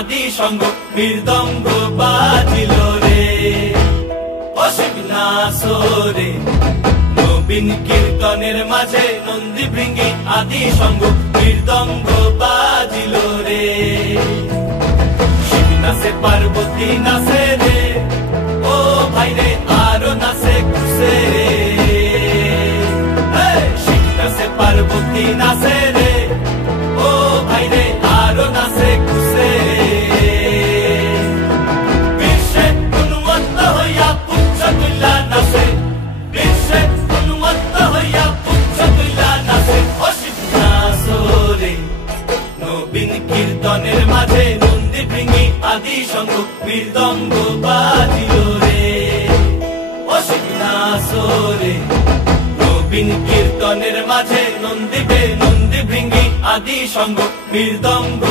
আদি সঙ্গ মৃদঙ্গ বাজিল রে অসীম নাসরে নবীন কীর্তনের মাঝে নন্দী ভৃঙ্গি আদি সঙ্গ মৃদঙ্গ বাজিল রে শিব নাচে পার্বতী নাচে রে ও ভাই রে আরো নাচে খুশে রে শিব নাচে পার্বতী নাচে রে ও ভাই রে আরো নাচে খুশে বিশ্বে উন্মত্ত হইয়া পুচ্ছ তুল্লা নাচে বিশ্বে উন্মত্ত হইয়া পুচ্ছ তুল্লা নাচে অসীম নাচরে নবীন কীর্তনের মাঝে নন্দী ভৃঙ্গি আদি সঙ্গ মৃদঙ্গ বাজিল রে অসীম নাচরে নবীন কীর্তনের মাঝে নন্দী ভৃঙ্গি আদি সঙ্গ মৃদঙ্গ